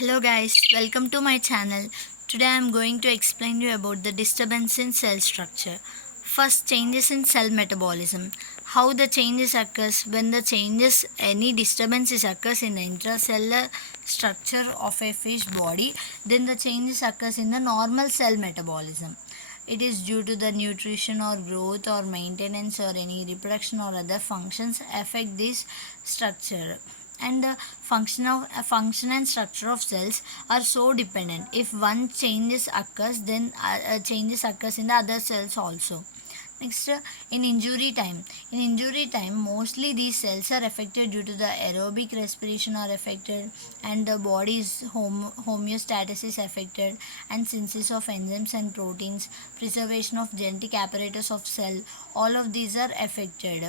Hello guys, welcome to my channel. Today I am going to explain you about the disturbance in cell structure. First, changes in cell metabolism. How the changes occurs when the changes any disturbances occurs in the intracellular structure of a fish body, then the changes occurs in the normal cell metabolism. It is due to the nutrition or growth or maintenance or any reproduction or other functions affect this structure, and the function and structure of cells are so dependent. If one changes occurs, then changes occurs in the other cells also. Next, in injury time. In injury time, mostly these cells are affected due to the aerobic respiration are affected, and the body's homeostasis is affected, and synthesis of enzymes and proteins, preservation of genetic apparatus of cell, all of these are affected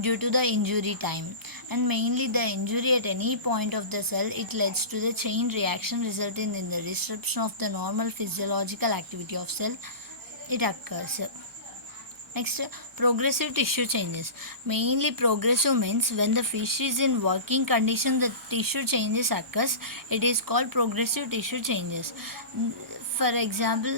due to the injury time. And mainly the injury at any point of the cell, it leads to the chain reaction resulting in the disruption of the normal physiological activity of cell. It occurs. Next, progressive tissue changes. Mainly progressive means when the fish is in working condition, the tissue changes occurs. It is called progressive tissue changes. For example,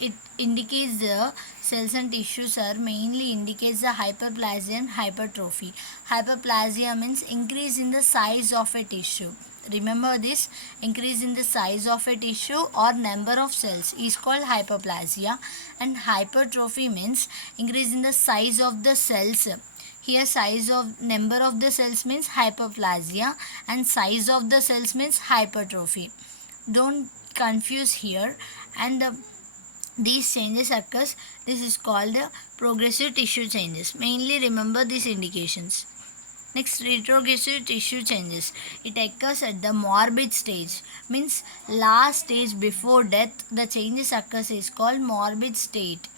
it indicates the cells and tissues are mainly indicates the hyperplasia and hypertrophy. Hyperplasia means increase in the size of a tissue. Remember this, increase in the size of a tissue or number of cells is called hyperplasia, and hypertrophy means increase in the size of the cells. Here size of number of the cells means hyperplasia and size of the cells means hypertrophy. Don't confuse here. And these changes occurs, this is called progressive tissue changes. Mainly remember these indications. Next, retrogressive tissue changes. It occurs at the morbid stage, means last stage before death. The changes occurs is called morbid state.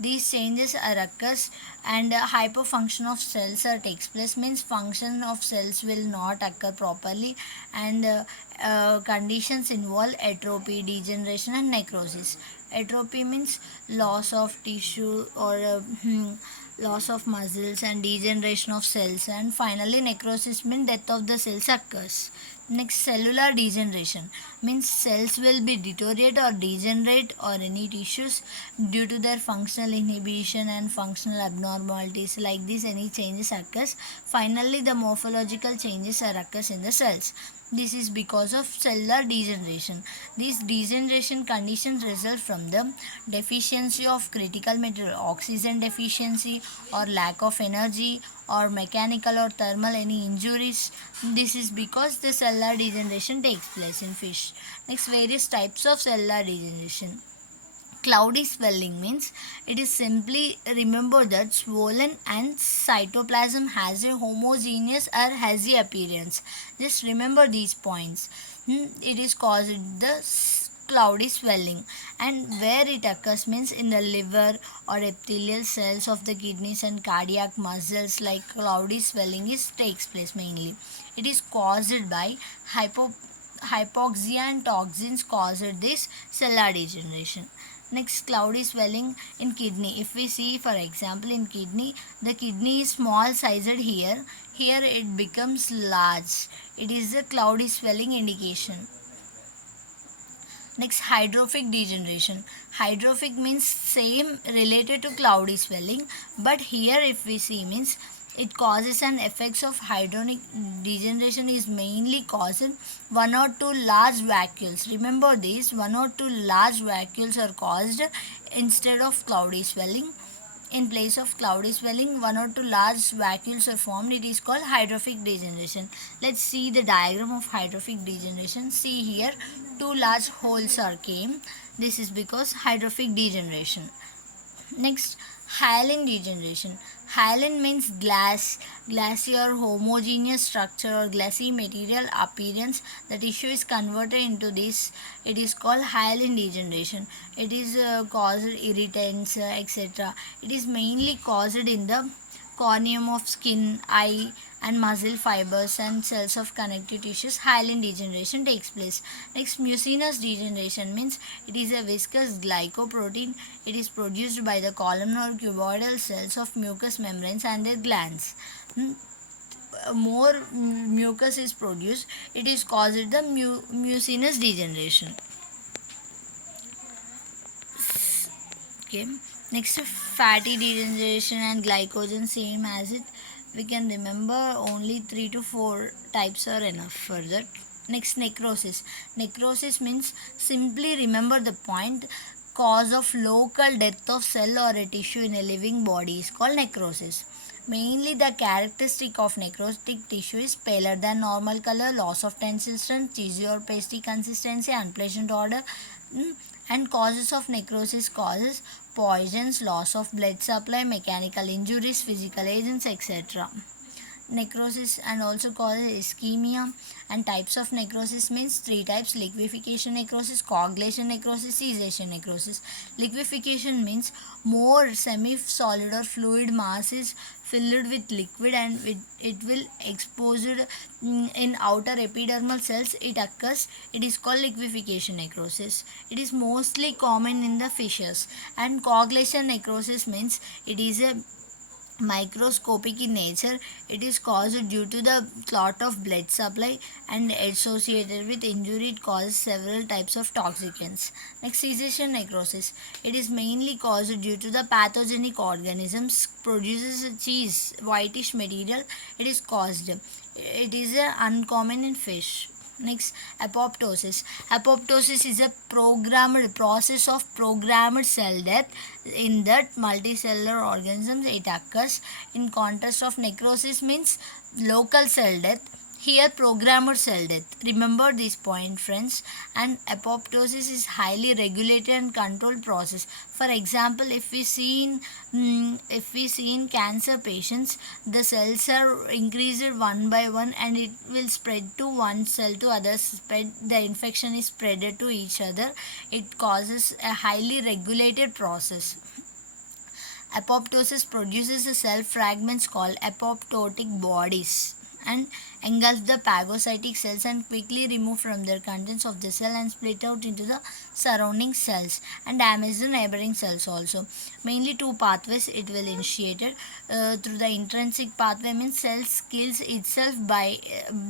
These changes are occurs, and hyperfunction of cells takes place, means function of cells will not occur properly, and conditions involve atrophy, degeneration and necrosis. Atrophy means loss of tissue or loss of muscles, and degeneration of cells, and finally necrosis means death of the cells occurs. Next, cellular degeneration means cells will be deteriorate or degenerate or any tissues due to their functional inhibition and functional abnormalities. Like this, any changes occurs. Finally, the morphological changes are occurs in the cells. This is because of cellular degeneration. These degeneration conditions result from the deficiency of critical material, oxygen deficiency, or lack of energy, or mechanical or thermal any injuries. This is because the cellular degeneration takes place in fish. Next, various types of cellular degeneration. Cloudy swelling means it is simply remember that swollen and cytoplasm has a homogeneous or hazy appearance. Just remember these points. It is caused the cloudy swelling, and where it occurs means in the liver or epithelial cells of the kidneys and cardiac muscles. Like cloudy swelling is takes place mainly. It is caused by hypoxia, and toxins caused this cellular degeneration. Next, cloudy swelling in kidney. If we see, for example, in kidney, the kidney is small sized here. Here it becomes large. It is a cloudy swelling indication. Next, hydrophic degeneration. Hydrophic means same related to cloudy swelling, but here if we see means it causes an effects of hydronic degeneration is mainly caused one or two large vacuoles. Remember this, one or two large vacuoles are caused instead of cloudy swelling. In place of cloudy swelling, one or two large vacuoles are formed. It is called hydrophic degeneration. Let's see the diagram of hydrophic degeneration. See here, two large holes are came. This is because hydrophic degeneration. Next, hyaline degeneration. Hyaline means glassy or homogeneous structure or glassy material appearance. The tissue is converted into this. It is called hyaline degeneration. It is caused irritants, etc. It is mainly caused in the corneum of skin, eye, and muscle fibers and cells of connective tissues. Hyaline degeneration takes place. Next, mucinous degeneration means it is a viscous glycoprotein. It is produced by the columnar or cuboidal cells of mucous membranes and their glands. mucus is produced, it is caused the mucinous degeneration. Okay. Next, fatty degeneration and glycogen, same as it. We can remember only 3 to 4 types are enough for that. Next, necrosis. Necrosis means simply remember the point. Cause of local death of cell or a tissue in a living body is called necrosis. Mainly, the characteristic of necrotic tissue is paler than normal color, loss of tensile strength, cheesy or pasty consistency, unpleasant odor. Mm, and causes of necrosis causes poisons, loss of blood supply, mechanical injuries, physical agents, etc. Necrosis and also causes ischemia. And types of necrosis means 3 types: liquefaction necrosis, coagulation necrosis, cessation necrosis. Liquefaction means more semi-solid or fluid mass is filled with liquid and it will exposed in outer epidermal cells. It occurs, it is called liquefaction necrosis. It is mostly common in the fishes. And coagulation necrosis means it is a microscopic in nature. It is caused due to the clot of blood supply and associated with injury. It causes several types of toxicants. Next, cessation necrosis. It is mainly caused due to the pathogenic organisms produces a cheese whitish material. It is caused. It is uncommon in fish. Next, apoptosis. Apoptosis is a programmed process of programmed cell death. In that multicellular organisms it occurs. In contrast of necrosis means local cell death. Here programmed cell death. Remember this point, friends. And apoptosis is highly regulated and controlled process. For example, if we see in cancer patients, the cells are increased one by one and it will spread to one cell to others. Spread the infection is spread to each other. It causes a highly regulated process. Apoptosis produces a cell fragments called apoptotic bodies and engulf the phagocytic cells and quickly remove from their contents of the cell and split out into the surrounding cells and damage the neighboring cells also. Mainly 2 pathways it will initiated. Through the intrinsic pathway means cells kills itself by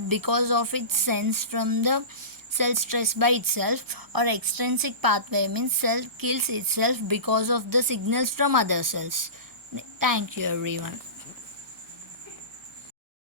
because of its sense from the cell stress by itself, or extrinsic pathway means cell kills itself because of the signals from other cells. Thank you everyone.